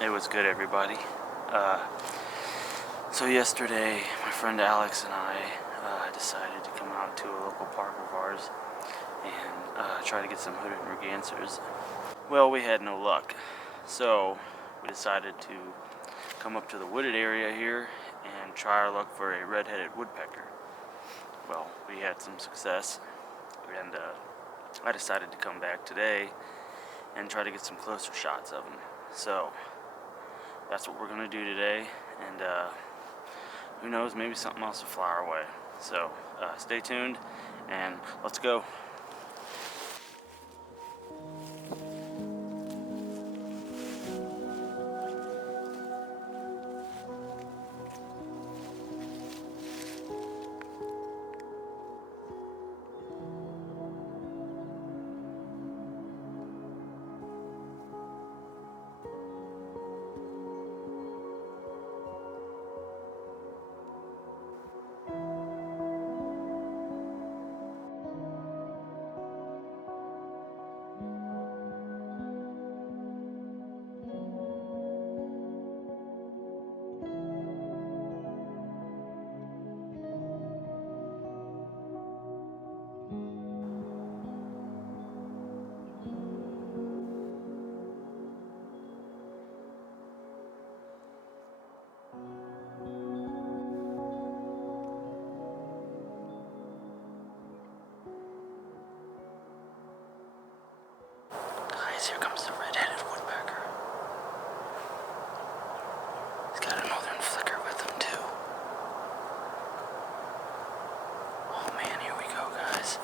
It was good, everybody. Uh, so yesterday, my friend Alex and I decided to come out to a local park of ours and try to get some hooded mergansers. Well, we had no luck, so we decided to come up to the wooded area here and try our luck for a red-headed woodpecker. Well, we had some success, and I decided to come back today and try to get some closer shots of them. So that's what we're going to do today, and who knows, maybe something else will fly our way. So stay tuned, and let's go. Guys, here comes the red-headed woodpecker. He's got a northern flicker with him too. Oh man, here we go, guys.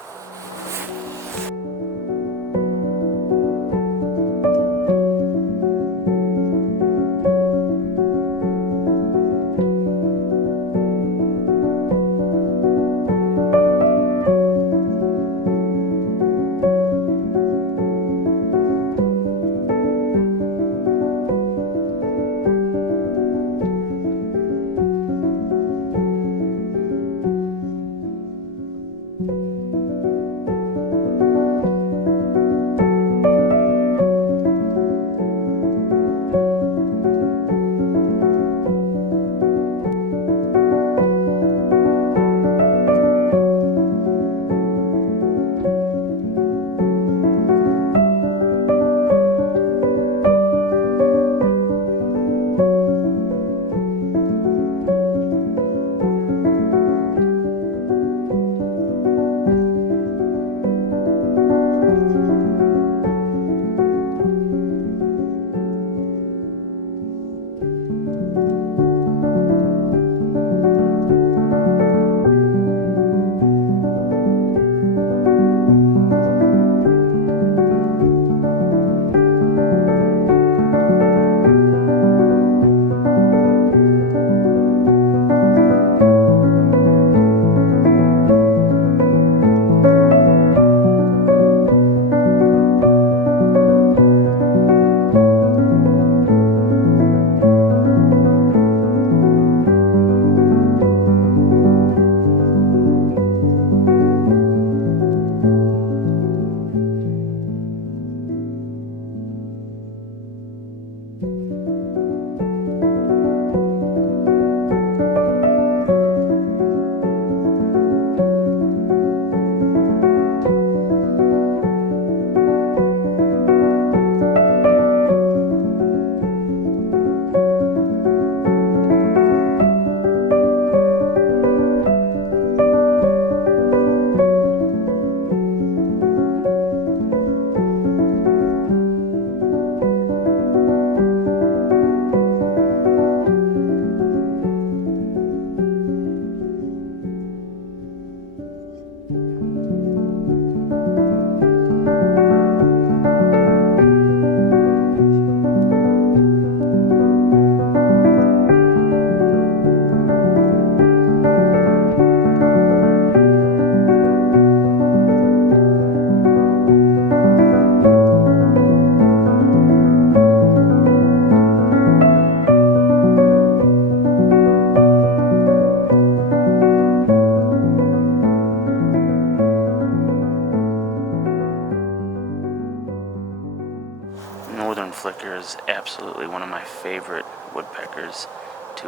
flicker is absolutely one of my favorite woodpeckers to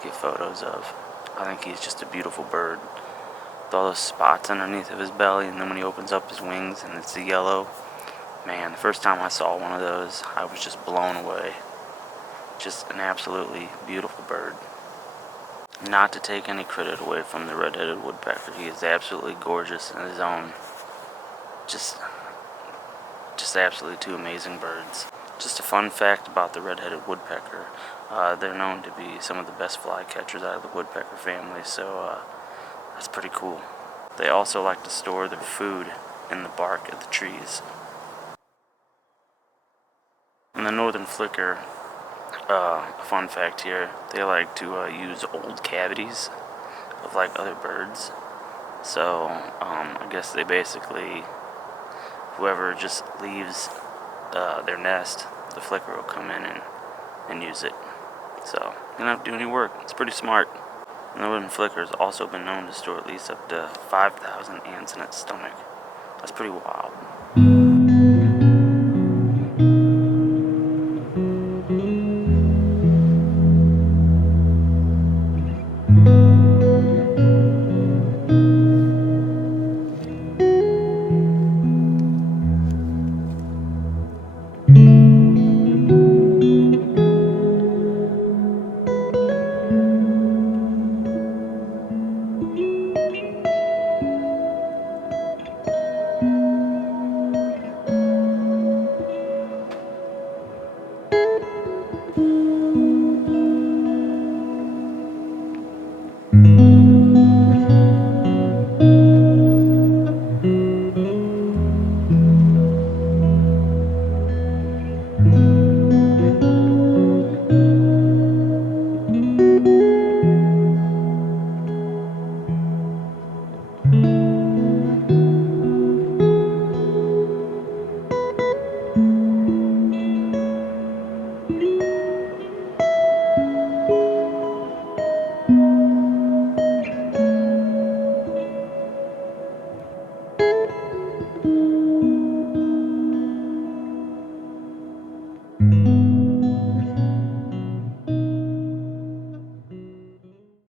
get photos of. I think he's just a beautiful bird with all those spots underneath of his belly, and then when he opens up his wings and it's the yellow. Man, the first time I saw one of those, I was just blown away. Just an absolutely beautiful bird. Not to take any credit away from the red-headed woodpecker, he is absolutely gorgeous in his own. Just absolutely two amazing birds. Just a fun fact about the red-headed woodpecker, they're known to be some of the best fly catchers out of the woodpecker family, so that's pretty cool. They also like to store their food in the bark of the trees. In the northern flicker, a fun fact here, they like to use old cavities of like other birds. So I guess they basically, whoever just leaves their nest, the flicker will come in and use it. So you don't have to do any work. It's pretty smart. And the northern flicker has also been known to store at least up to 5,000 ants in its stomach. That's pretty wild.